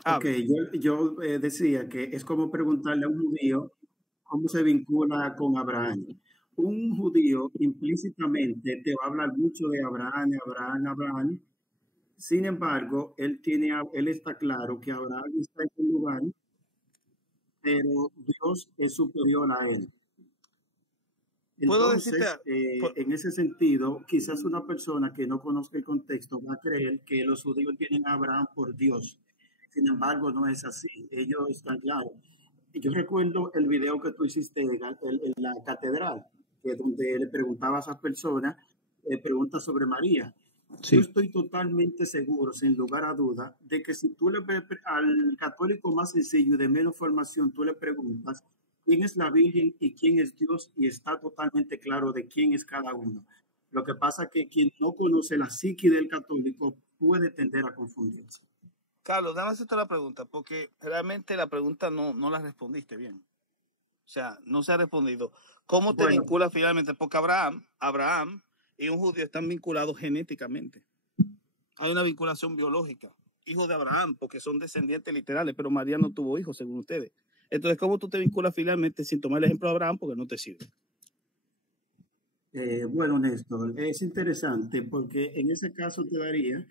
Ok, Hable. yo decía que es como preguntarle a un judío cómo se vincula con Abraham. Un judío implícitamente te va a hablar mucho de Abraham, Abraham, Abraham. Sin embargo, él está claro que Abraham está en un lugar, pero Dios es superior a él. Puedo decirte, Entonces, pu- en ese sentido, quizás una persona que no conozca el contexto va a creer que los judíos tienen a Abraham por Dios. Sin embargo, no es así. Ellos están claros. Yo recuerdo el video que tú hiciste en la catedral, que donde le preguntaba a esas personas, preguntas sobre María. Yo Sí. estoy totalmente seguro, sin lugar a duda, de que si tú al católico más sencillo y de menos formación, tú le preguntas quién es la Virgen y quién es Dios y está totalmente claro de quién es cada uno. Lo que pasa es que quien no conoce la psique del católico puede tender a confundirse. Carlos, déjame hacerte la pregunta, porque realmente la pregunta no la respondiste bien. O sea, no se ha respondido. ¿Cómo te Bueno, vincula finalmente? Porque Abraham y un judío están vinculados genéticamente. Hay una vinculación biológica. Hijos de Abraham, porque son descendientes literales, pero María no tuvo hijos, según ustedes. Entonces, ¿cómo tú te vinculas finalmente sin tomar el ejemplo de Abraham? Porque no te sirve. bueno, Néstor, es interesante porque en ese caso te daría,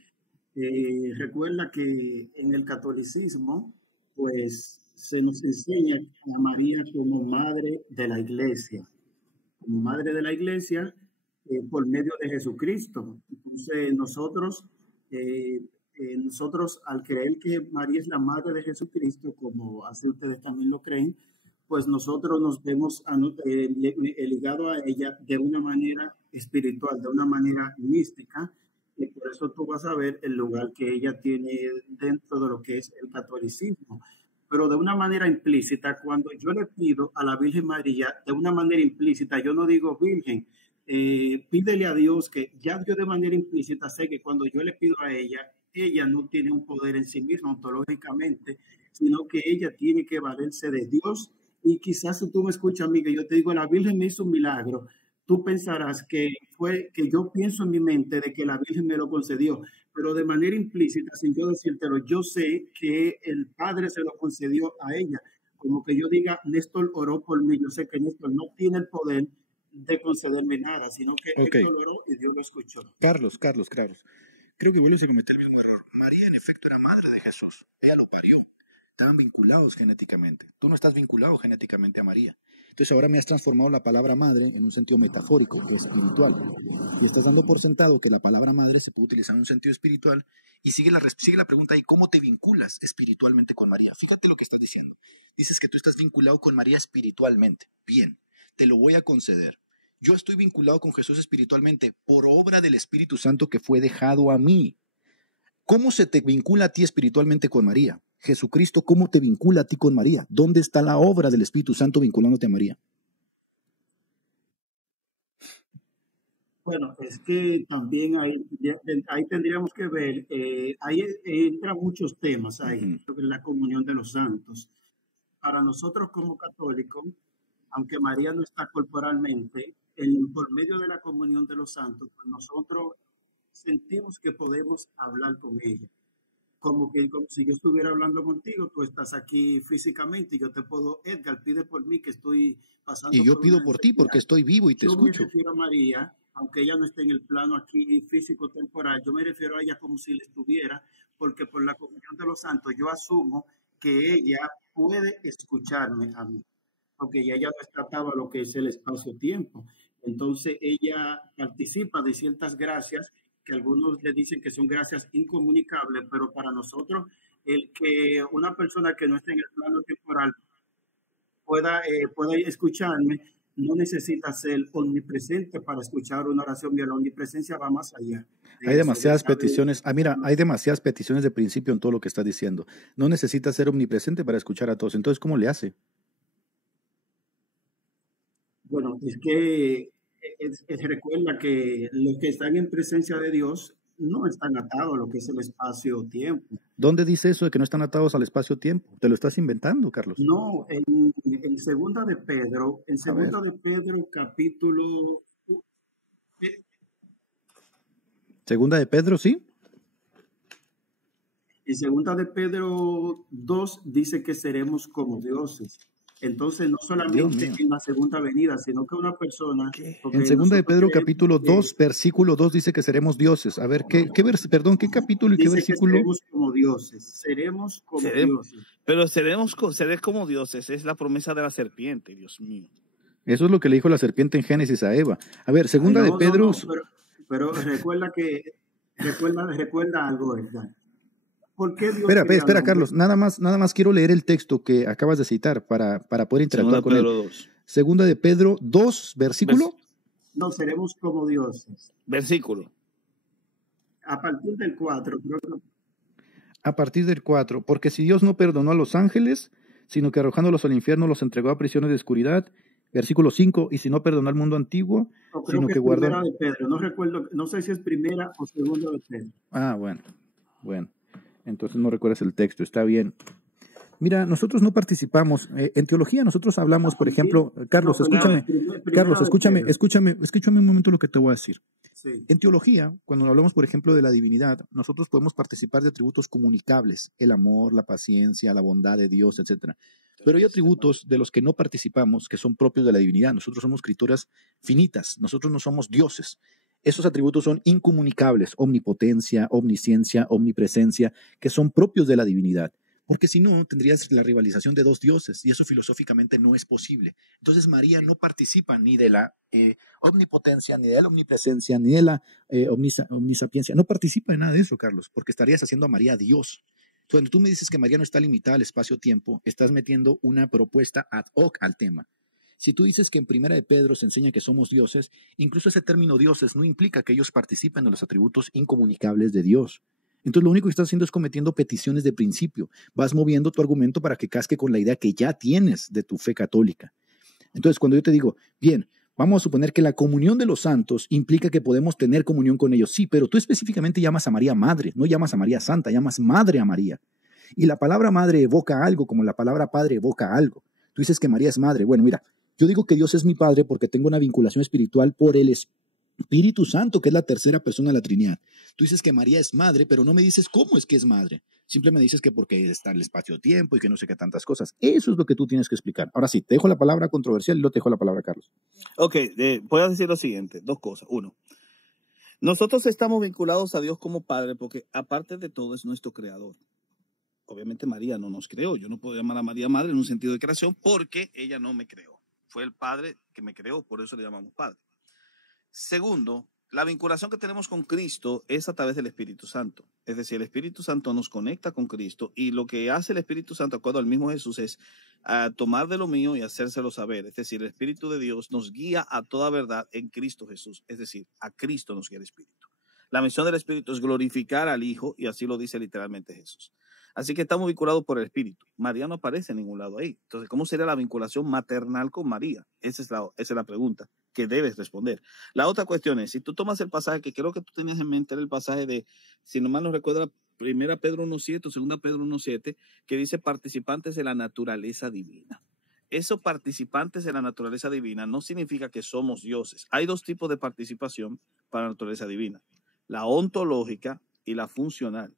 recuerda que en el catolicismo, pues se nos enseña a María como madre de la iglesia, por medio de Jesucristo. Entonces eh, nosotros al creer que María es la madre de Jesucristo, como así ustedes también lo creen, pues nosotros nos vemos ligado a ella de una manera espiritual, de una manera mística, y por eso tú vas a ver el lugar que ella tiene dentro de lo que es el catolicismo. Pero de una manera implícita, cuando yo le pido a la Virgen María, de una manera implícita, yo no digo Virgen, pídele a Dios, que ya yo de manera implícita sé que cuando yo le pido a ella no tiene un poder en sí misma ontológicamente, sino que ella tiene que valerse de Dios. Y quizás si tú me escuchas a mí, que yo te digo, la Virgen me hizo un milagro, tú pensarás que fue que yo pienso en mi mente de que la Virgen me lo concedió, pero de manera implícita, sin yo decírtelo, yo sé que el Padre se lo concedió a ella. Como que yo diga, Néstor oró por mí, yo sé que Néstor no tiene el poder de concederme nada, sino que Ok. él oró y Dios lo escuchó. Carlos. Creo que yo les cometí el mismo error. María, en efecto, era madre de Jesús. Ella lo parió. Estaban vinculados genéticamente. Tú no estás vinculado genéticamente a María. Entonces ahora me has transformado la palabra madre en un sentido metafórico, espiritual. Y estás dando por sentado que la palabra madre se puede utilizar en un sentido espiritual. Y sigue la pregunta ahí, ¿cómo te vinculas espiritualmente con María? Fíjate lo que estás diciendo. Dices que tú estás vinculado con María espiritualmente. Bien, te lo voy a conceder. Yo estoy vinculado con Jesús espiritualmente por obra del Espíritu Santo que fue dejado a mí. ¿Cómo se te vincula a ti espiritualmente con María? Jesucristo, ¿cómo te vincula a ti con María? ¿Dónde está la obra del Espíritu Santo vinculándote a María? Bueno, es que también ahí tendríamos que ver, ahí entran muchos temas ahí Ujú. sobre la comunión de los santos. Para nosotros como católicos, aunque María no está corporalmente, por medio de la comunión de los santos, pues nosotros sentimos que podemos hablar con ella. Como si yo estuviera hablando contigo, tú estás aquí físicamente y yo te puedo, Edgar, pide por mí que estoy Y pasando yo por una pido por ti porque necesidad. estoy vivo y te Yo me escucho. refiero a María, aunque ella no esté en el plano aquí físico temporal, yo me refiero a ella como si le estuviera, porque por la comunión de los santos yo asumo que ella puede escucharme a mí, porque ella no está atada a lo que es el espacio-tiempo. Entonces ella participa de ciertas gracias que algunos le dicen que son gracias incomunicables, pero para nosotros el que una persona que no esté en el plano temporal pueda escucharme, no necesita ser omnipresente para escuchar una oración. La omnipresencia va más allá Hay de eso, de demasiadas estar peticiones. Mira, hay demasiadas peticiones de principio en todo lo que estás diciendo. No necesitas ser omnipresente para escuchar a todos. Entonces, ¿cómo le hace? bueno, es que recuerda que los que están en presencia de Dios no están atados a lo que es el espacio-tiempo. ¿Dónde dice eso de que no están atados al espacio-tiempo? Te lo estás inventando, Carlos. No, en A ver. segunda de Pedro capítulo, Segunda de Pedro, ¿sí? En segunda de Pedro 2 dice que seremos como dioses. Entonces, no Dios solamente mío. en la segunda venida, sino que una persona, ¿Qué? En porque segunda de nosotros Pedro creemos capítulo que 2, versículo 2 dice que seremos dioses. A ver, ¿qué capítulo y qué dice que versículo? seremos como dioses, seremos como Seremos, dioses. pero seré como dioses. Es la promesa de la serpiente, Dios mío. Eso es lo que le dijo la serpiente en Génesis a Eva. A ver, segunda de No, Pedro. pero recuerda algo, Edgar. ¿Por qué Dios Espera, crea al espera, hombre? Carlos. Nada más quiero leer el texto que acabas de citar para poder interactuar Segunda con él. Pedro 2. Segunda de Pedro 2, versículo. No, seremos como dioses. Versículo. A partir del 4, creo que A partir del 4. Porque si Dios no perdonó a los ángeles, sino que arrojándolos al infierno los entregó a prisiones de oscuridad. Versículo 5. Y si no perdonó al mundo antiguo, no, creo sino que que es primera guardó. de Pedro. No recuerdo, no sé si es primera o segunda de Pedro. Ah, bueno. Entonces no recuerdas el texto. Está bien. Mira, nosotros no participamos. En teología nosotros hablamos, por ejemplo, Carlos, No, escúchame. primera Carlos, de escúchame Pedro. un momento lo que te voy a decir. Sí. En teología, cuando hablamos, por ejemplo, de la divinidad, nosotros podemos participar de atributos comunicables, el amor, la paciencia, la bondad de Dios, etc. Pero hay atributos de los que no participamos que son propios de la divinidad. Nosotros somos criaturas finitas, nosotros no somos dioses. Esos atributos son incomunicables, omnipotencia, omnisciencia, omnipresencia, que son propios de la divinidad. Porque si no, tendrías la rivalización de dos dioses, y eso filosóficamente no es posible. Entonces María no participa ni de la omnipotencia, ni de la omnipresencia, ni de la omnisapiencia. No participa de nada de eso, Carlos, porque estarías haciendo a María Dios. Cuando tú me dices que María no está limitada al espacio-tiempo, estás metiendo una propuesta ad hoc al tema. Si tú dices que en Primera de Pedro se enseña que somos dioses, incluso ese término dioses no implica que ellos participen de los atributos incomunicables de Dios. Entonces lo único que estás haciendo es cometiendo peticiones de principio. Vas moviendo tu argumento para que casque con la idea que ya tienes de tu fe católica. Entonces cuando yo te digo, bien, vamos a suponer que la comunión de los santos implica que podemos tener comunión con ellos. Sí, pero tú específicamente llamas a María madre, no llamas a María santa, llamas madre a María. Y la palabra madre evoca algo, como la palabra padre evoca algo. Tú dices que María es madre. Bueno, mira, yo digo que Dios es mi padre porque tengo una vinculación espiritual por el Espíritu Santo, que es la tercera persona de la Trinidad. Tú dices que María es madre, pero no me dices cómo es que es madre. Simplemente me dices que porque está el espacio-tiempo y que no sé qué tantas cosas. Eso es lo que tú tienes que explicar. Ahora sí, te dejo la palabra controversial y luego te dejo la palabra, Carlos. Ok, voy a decir lo siguiente, dos cosas. Uno, nosotros estamos vinculados a Dios como Padre porque aparte de todo es nuestro creador. Obviamente María no nos creó. Yo no puedo llamar a María madre en un sentido de creación porque ella no me creó. Fue el Padre que me creó, por eso le llamamos Padre. Segundo, la vinculación que tenemos con Cristo es a través del Espíritu Santo. Es decir, el Espíritu Santo nos conecta con Cristo y lo que hace el Espíritu Santo, de acuerdo al mismo Jesús, es tomar de lo mío y hacérselo saber. Es decir, el Espíritu de Dios nos guía a toda verdad en Cristo Jesús. Es decir, a Cristo nos guía el Espíritu. La misión del Espíritu es glorificar al Hijo y así lo dice literalmente Jesús. Así que estamos vinculados por el Espíritu. María no aparece en ningún lado ahí. Entonces, ¿cómo sería la vinculación maternal con María? Esa es la pregunta que debes responder. La otra cuestión es, si tú tomas el pasaje que creo que tú tenías en mente, era el pasaje de, si no mal no recuerdo, primera Pedro 1.7 o segunda Pedro 1.7, que dice participantes de la naturaleza divina. Esos participantes de la naturaleza divina no significa que somos dioses. Hay dos tipos de participación para la naturaleza divina, la ontológica y la funcional.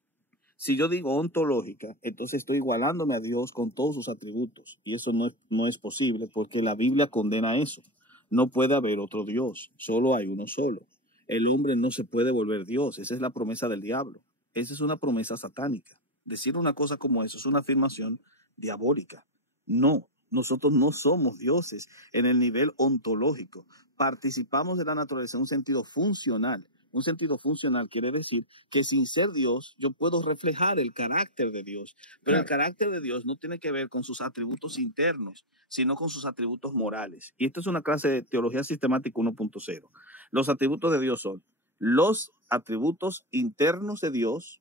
Si yo digo ontológica, entonces estoy igualándome a Dios con todos sus atributos. Y eso no es posible porque la Biblia condena eso. No puede haber otro Dios, solo hay uno solo. El hombre no se puede volver Dios, esa es la promesa del diablo. Esa es una promesa satánica. Decir una cosa como eso es una afirmación diabólica. No, nosotros no somos dioses en el nivel ontológico. Participamos de la naturaleza en un sentido funcional. Un sentido funcional quiere decir que sin ser Dios, yo puedo reflejar el carácter de Dios. Pero el carácter de Dios no tiene que ver con sus atributos internos, sino con sus atributos morales. Y esta es una clase de teología sistemática 1.0. Los atributos de Dios son los atributos internos de Dios,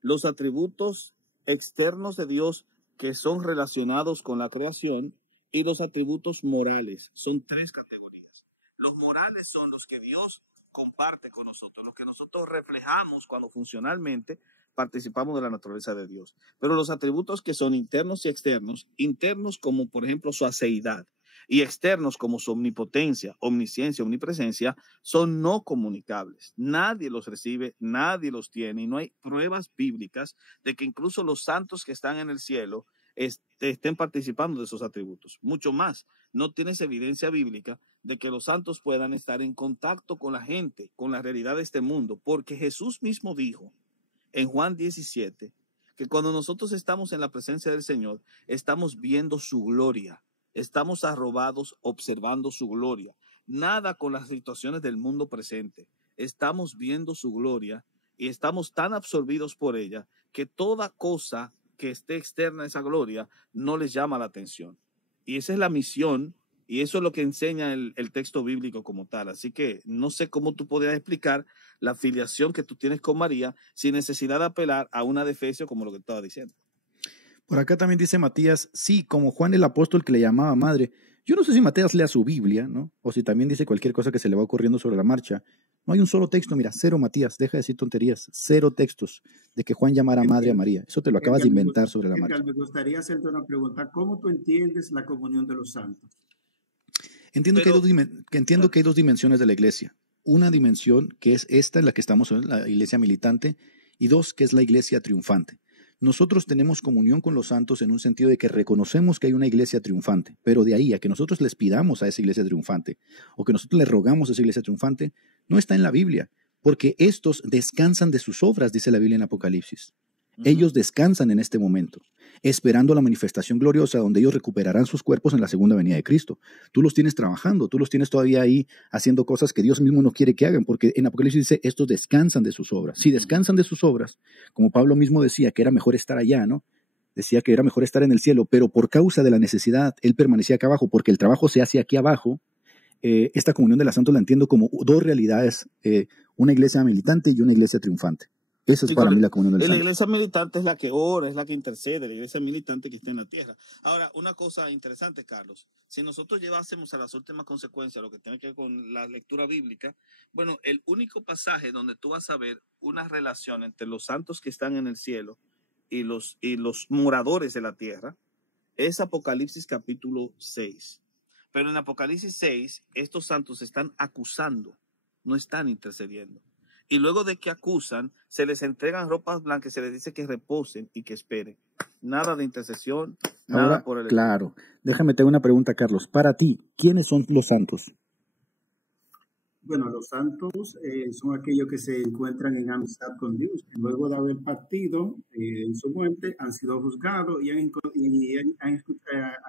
los atributos externos de Dios que son relacionados con la creación y los atributos morales. Son tres categorías. Los morales son los que Dios comparte con nosotros, lo que nosotros reflejamos cuando funcionalmente participamos de la naturaleza de Dios. Pero los atributos que son internos y externos, internos como por ejemplo su aceidad, y externos como su omnipotencia, omnisciencia, omnipresencia, son no comunicables. Nadie los recibe, nadie los tiene, y no hay pruebas bíblicas de que incluso los santos que están en el cielo estén participando de esos atributos. Mucho más, no tienes evidencia bíblica de que los santos puedan estar en contacto con la gente, con la realidad de este mundo, porque Jesús mismo dijo en Juan 17 que cuando nosotros estamos en la presencia del Señor, estamos viendo su gloria, estamos arrobados observando su gloria. Nada con las situaciones del mundo presente. Estamos viendo su gloria y estamos tan absorbidos por ella que toda cosa que esté externa a esa gloria no les llama la atención. Y esa es la misión, y eso es lo que enseña el texto bíblico como tal. Así que no sé cómo tú podrías explicar la filiación que tú tienes con María sin necesidad de apelar a una de Efesios como lo que estaba diciendo. Por acá también dice Matías, sí, como Juan el apóstol que le llamaba madre. Yo no sé si Matías lea su Biblia, ¿no? O si también dice cualquier cosa que se le va ocurriendo sobre la marcha. No hay un solo texto, mira, cero, Matías, deja de decir tonterías, cero textos de que Juan llamara madre a María. Eso te lo acabas de inventar sobre la marcha. Me gustaría hacerte una pregunta. ¿Cómo tú entiendes la comunión de los santos? Entiendo que hay dos dimensiones de la iglesia. Una dimensión que es esta, en la que estamos en la iglesia militante, y dos, que es la iglesia triunfante. Nosotros tenemos comunión con los santos en un sentido de que reconocemos que hay una iglesia triunfante, pero de ahí a que nosotros les pidamos a esa iglesia triunfante o que nosotros les rogamos a esa iglesia triunfante, no está en la Biblia, porque estos descansan de sus obras, dice la Biblia en Apocalipsis. Ellos descansan en este momento, esperando la manifestación gloriosa donde ellos recuperarán sus cuerpos en la segunda venida de Cristo. Tú los tienes trabajando, tú los tienes todavía ahí haciendo cosas que Dios mismo no quiere que hagan, porque en Apocalipsis dice, estos descansan de sus obras. Si descansan de sus obras, como Pablo mismo decía que era mejor estar allá, ¿no? Decía que era mejor estar en el cielo, pero por causa de la necesidad, él permanecía acá abajo, porque el trabajo se hace aquí abajo. Esta comunión de los santos la entiendo como dos realidades, una iglesia militante y una iglesia triunfante. Eso es para mí la comunión del santo. La iglesia militante es la que ora, es la que intercede, la iglesia militante que está en la tierra. Ahora, una cosa interesante, Carlos, si nosotros llevásemos a las últimas consecuencias lo que tiene que ver con la lectura bíblica, bueno, el único pasaje donde tú vas a ver una relación entre los santos que están en el cielo y los moradores de la tierra es Apocalipsis capítulo 6. Pero en Apocalipsis 6, estos santos están acusando, no están intercediendo. Y luego de que acusan, se les entregan ropas blancas, se les dice que reposen y que esperen. Nada de intercesión, nada ahora, por el... Claro, déjame te hago una pregunta, Carlos. Para ti, ¿quiénes son los santos? Bueno, los santos son aquellos que se encuentran en amistad con Dios, que luego de haber partido en su muerte han sido juzgados y han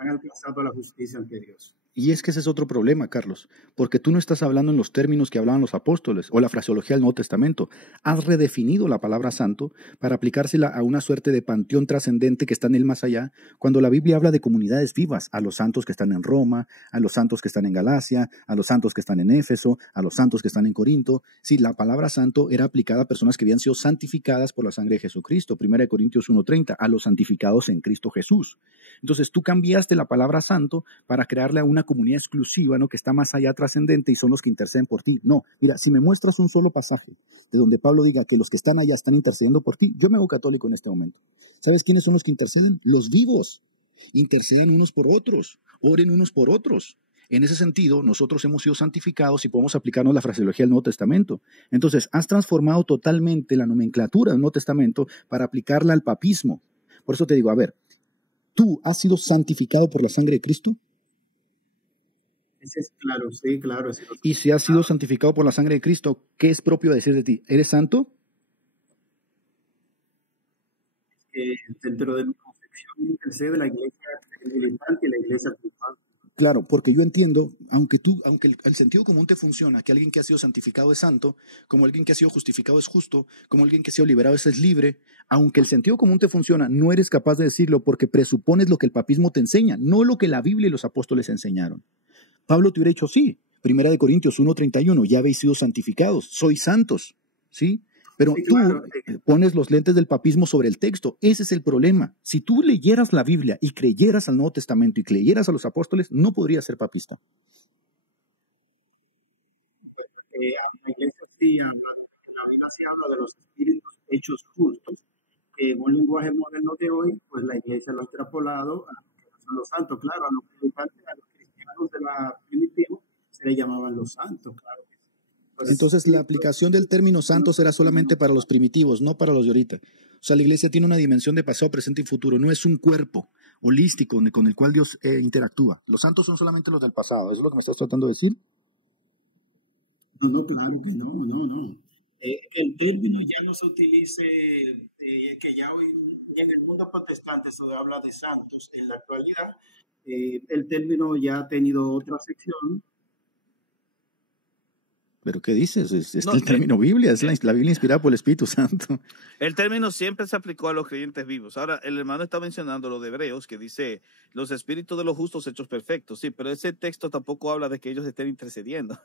alcanzado la justicia ante Dios. Y es que ese es otro problema, Carlos, porque tú no estás hablando en los términos que hablaban los apóstoles o la fraseología del Nuevo Testamento. Has redefinido la palabra santo para aplicársela a una suerte de panteón trascendente que está en el más allá, cuando la Biblia habla de comunidades vivas, a los santos que están en Roma, a los santos que están en Galacia, a los santos que están en Éfeso, a los santos que están en Corinto. Sí, la palabra santo era aplicada a personas que habían sido santificadas por la sangre de Jesucristo. 1 Corintios 1:30, a los santificados en Cristo Jesús. Entonces tú cambiaste la palabra santo para crearle a una comunidad exclusiva, ¿no? Que está más allá, trascendente, y son los que interceden por ti. No, mira, si me muestras un solo pasaje de donde Pablo diga que los que están allá están intercediendo por ti, yo me hago católico en este momento. ¿Sabes quiénes son los que interceden? Los vivos. Intercedan unos por otros, oren unos por otros. En ese sentido, nosotros hemos sido santificados y podemos aplicarnos la fraseología del Nuevo Testamento. Entonces, has transformado totalmente la nomenclatura del Nuevo Testamento para aplicarla al papismo. Por eso te digo, a ver, ¿tú has sido santificado por la sangre de Cristo? Ese es claro, sí, claro. Y si has sido santificado por la sangre de Cristo, ¿qué es propio decir de ti? ¿Eres santo? Dentro de mi concepción intercede la iglesia militante y la iglesia triunfante. Claro, porque yo entiendo, aunque el sentido común te funciona, que alguien que ha sido santificado es santo, como alguien que ha sido justificado es justo, como alguien que ha sido liberado es libre, aunque el sentido común te funciona, no eres capaz de decirlo porque presupones lo que el papismo te enseña, no lo que la Biblia y los apóstoles enseñaron. Pablo te hubiera dicho, sí, 1 Corintios 1:31, ya habéis sido santificados, sois santos, ¿sí? Pero sí, claro, tú pones los lentes del papismo sobre el texto. Ese es el problema. Si tú leyeras la Biblia y creyeras al Nuevo Testamento y creyeras a los apóstoles, no podrías ser papista. La iglesia sí, la Biblia se habla de los espíritus hechos justos, que en un lenguaje moderno de hoy, pues la iglesia lo ha extrapolado a los que son los santos, claro, a los militantes, a los cristianos sistema primitivo se le llamaban los santos, claro. Entonces, la aplicación del término santos era solamente para los primitivos, no para los de ahorita. O sea, la iglesia tiene una dimensión de pasado, presente y futuro. No es un cuerpo holístico con el cual Dios interactúa. Los santos son solamente los del pasado. ¿Eso es lo que me estás tratando de decir? No, claro que no. El término ya no se utilice, que ya hoy en el mundo protestante se habla de santos. En la actualidad, el término ya ha tenido otra sección. ¿Pero qué dices? Es el término Biblia, es la Biblia inspirada por el Espíritu Santo. El término siempre se aplicó a los creyentes vivos. Ahora, el hermano está mencionando lo de Hebreos, que dice, los espíritus de los justos hechos perfectos. Sí, pero ese texto tampoco habla de que ellos estén intercediendo.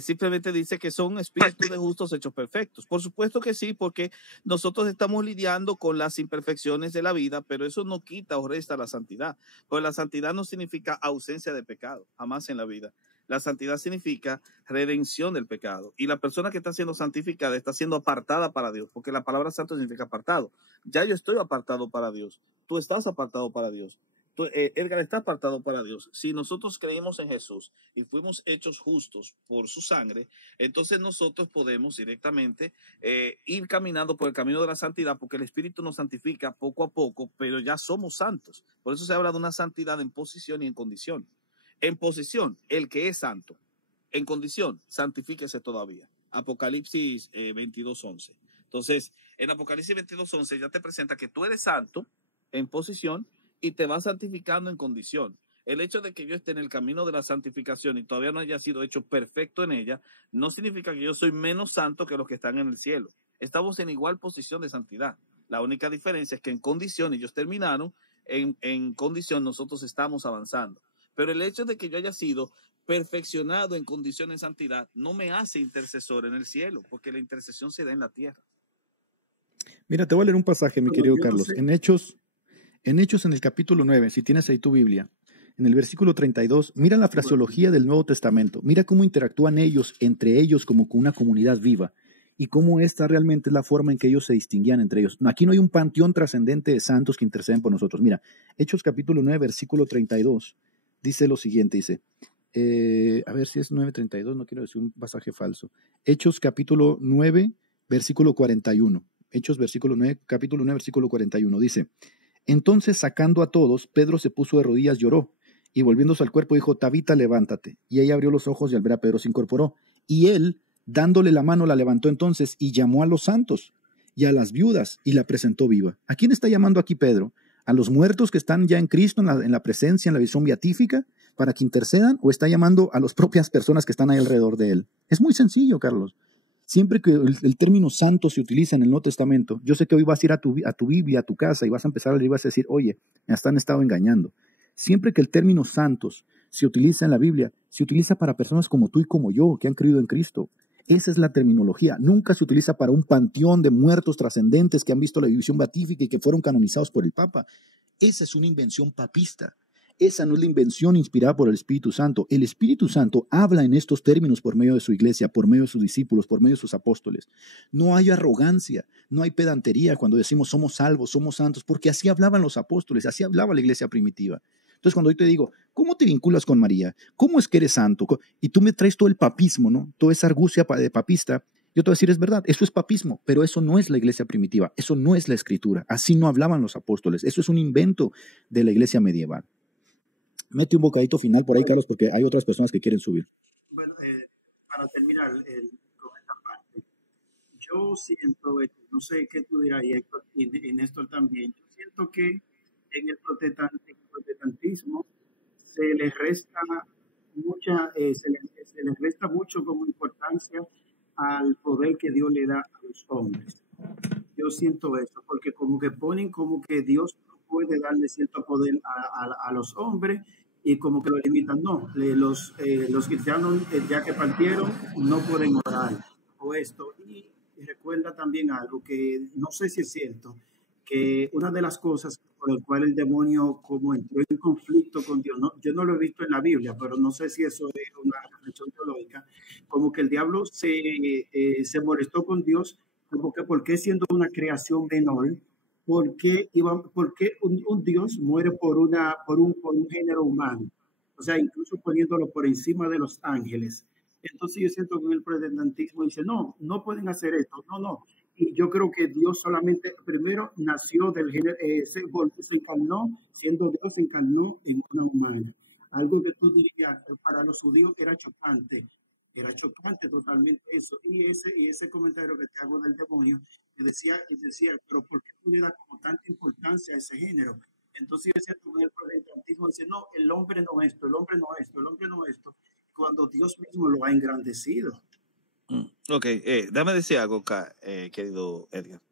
Simplemente dice que son espíritus de justos hechos perfectos. Por supuesto que sí, porque nosotros estamos lidiando con las imperfecciones de la vida, pero eso no quita o resta la santidad. Porque la santidad no significa ausencia de pecado, jamás en la vida. La santidad significa redención del pecado. Y la persona que está siendo santificada está siendo apartada para Dios, porque la palabra santo significa apartado. Ya yo estoy apartado para Dios. Tú estás apartado para Dios. Edgar está apartado para Dios. Si nosotros creímos en Jesús y fuimos hechos justos por su sangre, entonces nosotros podemos directamente ir caminando por el camino de la santidad, porque el Espíritu nos santifica poco a poco, pero ya somos santos. Por eso se habla de una santidad en posición y en condición. En posición, el que es santo. En condición, santifíquese todavía. Apocalipsis 22:11. Entonces, en Apocalipsis 22:11 ya te presenta que tú eres santo en posición y te vas santificando en condición. El hecho de que yo esté en el camino de la santificación y todavía no haya sido hecho perfecto en ella, no significa que yo soy menos santo que los que están en el cielo. Estamos en igual posición de santidad. La única diferencia es que en condición ellos terminaron, en condición nosotros estamos avanzando. Pero el hecho de que yo haya sido perfeccionado en condiciones de santidad no me hace intercesor en el cielo, porque la intercesión se da en la tierra. Mira, te voy a leer un pasaje, mi querido Carlos. En Hechos, en el capítulo 9, si tienes ahí tu Biblia, en el versículo 32, mira la fraseología del Nuevo Testamento. Mira cómo interactúan ellos, entre ellos, como con una comunidad viva. Y cómo esta realmente es la forma en que ellos se distinguían entre ellos. Aquí no hay un panteón trascendente de santos que interceden por nosotros. Mira, Hechos capítulo 9, versículo 32. Dice lo siguiente, dice, a ver si es 9:32, no quiero decir un pasaje falso. Hechos capítulo 9, versículo 41. Hechos capítulo 9, versículo 41. Dice, entonces sacando a todos, Pedro se puso de rodillas, lloró, y volviéndose al cuerpo dijo, Tabita, levántate. Y ella abrió los ojos y al ver a Pedro se incorporó. Y él, dándole la mano, la levantó entonces y llamó a los santos y a las viudas y la presentó viva. ¿A quién está llamando aquí Pedro? ¿A los muertos que están ya en Cristo, en la presencia, en la visión beatífica, para que intercedan? ¿O está llamando a las propias personas que están ahí alrededor de él? Es muy sencillo, Carlos. Siempre que el término santo se utiliza en el Nuevo Testamento, yo sé que hoy vas a ir a tu Biblia, a tu casa, y vas a empezar a leer y vas a decir, oye, me han estado engañando. Siempre que el término santos se utiliza en la Biblia, se utiliza para personas como tú y como yo, que han creído en Cristo. Esa es la terminología. Nunca se utiliza para un panteón de muertos trascendentes que han visto la visión beatífica y que fueron canonizados por el Papa. Esa es una invención papista. Esa no es la invención inspirada por el Espíritu Santo. El Espíritu Santo habla en estos términos por medio de su iglesia, por medio de sus discípulos, por medio de sus apóstoles. No hay arrogancia, no hay pedantería cuando decimos somos salvos, somos santos, porque así hablaban los apóstoles, así hablaba la iglesia primitiva. Entonces, cuando yo te digo, ¿cómo te vinculas con María? ¿Cómo es que eres santo? Y tú me traes todo el papismo, ¿no? Toda esa argucia de papista. Yo te voy a decir, es verdad, eso es papismo, pero eso no es la iglesia primitiva, eso no es la escritura. Así no hablaban los apóstoles. Eso es un invento de la iglesia medieval. Mete un bocadito final por ahí, Carlos, porque hay otras personas que quieren subir. Bueno, para terminar con esta parte, yo siento, no sé qué tú dirás, y Néstor también, yo siento que en el protestantismo se les resta mucho como importancia al poder que Dios le da a los hombres. Yo siento eso, porque como que ponen como que Dios no puede darle cierto poder a los hombres y como que lo limitan. No, los cristianos ya que partieron no pueden orar o esto. Y recuerda también algo que no sé si es cierto, que una de las cosas por el cual el demonio como entró en conflicto con Dios, yo no lo he visto en la Biblia, pero no sé si eso es una reflexión teológica, como que el diablo se molestó con Dios, como que ¿por qué siendo una creación menor? ¿Por qué un Dios muere por un género humano? o sea, incluso poniéndolo por encima de los ángeles. Entonces yo siento que en el protestantismo dice, no, no pueden hacer esto, no, no. Y yo creo que Dios solamente, primero nació del género, se encarnó, siendo Dios, se encarnó en una humana. Algo que tú dirías, para los judíos era chocante totalmente eso. Y ese comentario que te hago del demonio, que decía, pero ¿por qué tú le das como tanta importancia a ese género? Entonces yo siento que el protestantismo dice, no, el hombre no esto, el hombre no esto, el hombre no esto, cuando Dios mismo lo ha engrandecido. Ok, dame decir algo acá, querido Edgar.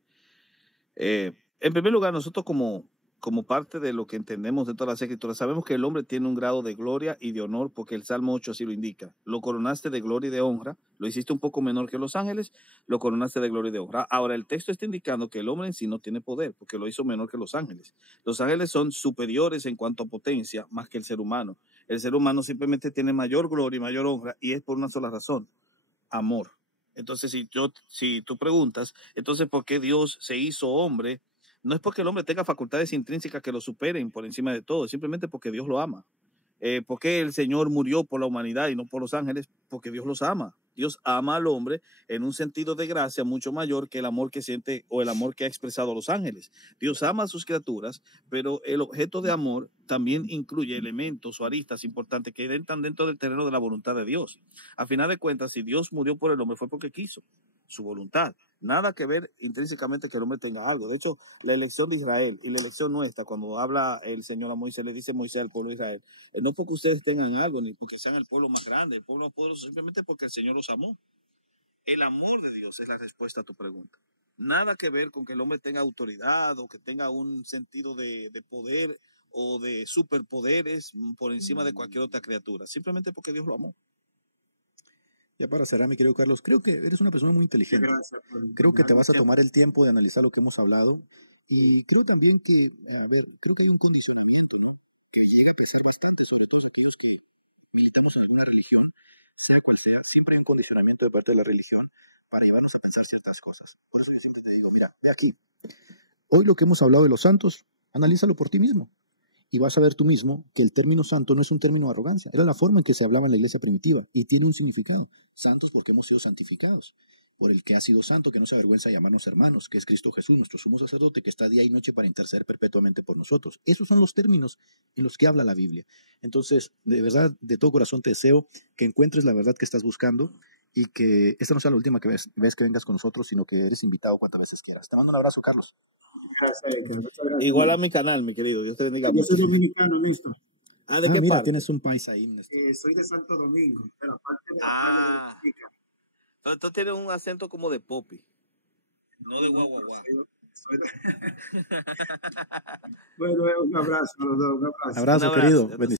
En primer lugar, nosotros como parte de lo que entendemos de todas las escrituras, sabemos que el hombre tiene un grado de gloria y de honor porque el Salmo 8 así lo indica. Lo coronaste de gloria y de honra, lo hiciste un poco menor que los ángeles, lo coronaste de gloria y de honra. Ahora, el texto está indicando que el hombre en sí no tiene poder porque lo hizo menor que los ángeles. Los ángeles son superiores en cuanto a potencia más que el ser humano. El ser humano simplemente tiene mayor gloria y mayor honra y es por una sola razón, amor. Entonces, si tú preguntas, entonces, ¿por qué Dios se hizo hombre? No es porque el hombre tenga facultades intrínsecas que lo superen por encima de todo, simplemente porque Dios lo ama. ¿Por qué el Señor murió por la humanidad y no por los ángeles? Porque Dios los ama. Dios ama al hombre en un sentido de gracia mucho mayor que el amor que siente o el amor que ha expresado a los ángeles. Dios ama a sus criaturas, pero el objeto de amor también incluye elementos o aristas importantes que entran dentro del terreno de la voluntad de Dios. A final de cuentas, si Dios murió por el hombre fue porque quiso, su voluntad. Nada que ver intrínsecamente que el hombre tenga algo. De hecho, la elección de Israel y la elección nuestra, cuando habla el Señor a Moisés, le dice Moisés al pueblo de Israel, no porque ustedes tengan algo, ni porque sean el pueblo más grande, el pueblo más poderoso, simplemente porque el Señor los amó. El amor de Dios es la respuesta a tu pregunta. Nada que ver con que el hombre tenga autoridad o que tenga un sentido de poder o de superpoderes por encima de cualquier otra criatura, simplemente porque Dios lo amó. Ya para cerrar, mi querido Carlos, creo que eres una persona muy inteligente. Gracias Creo que te vas a tomar el tiempo de analizar lo que hemos hablado. Y creo también que, creo que hay un condicionamiento, ¿no? Que llega a pesar bastante, sobre todo aquellos que militamos en alguna religión, sea cual sea, siempre hay un condicionamiento de parte de la religión para llevarnos a pensar ciertas cosas. Por eso yo siempre te digo, mira, ve aquí. Hoy lo que hemos hablado de los santos, analízalo por ti mismo. Y vas a ver tú mismo que el término santo no es un término de arrogancia. Era la forma en que se hablaba en la iglesia primitiva y tiene un significado. Santos porque hemos sido santificados. Por el que ha sido santo, que no se avergüenza de llamarnos hermanos, que es Cristo Jesús, nuestro sumo sacerdote, que está día y noche para interceder perpetuamente por nosotros. Esos son los términos en los que habla la Biblia. Entonces, de verdad, de todo corazón te deseo que encuentres la verdad que estás buscando y que esta no sea la última vez que vengas con nosotros, sino que eres invitado cuantas veces quieras. Te mando un abrazo, Carlos. Gracias. Igual a mi canal, mi querido. Dios te bendiga Yo mucho. soy dominicano, Néstor. ¿De qué mira, parte? tienes un país ahí. Soy de Santo Domingo, de la parte de Entonces tú tienes un acento como de popi, no de guaguaguá. Bueno, un abrazo a los dos, un abrazo. Abrazo, querido.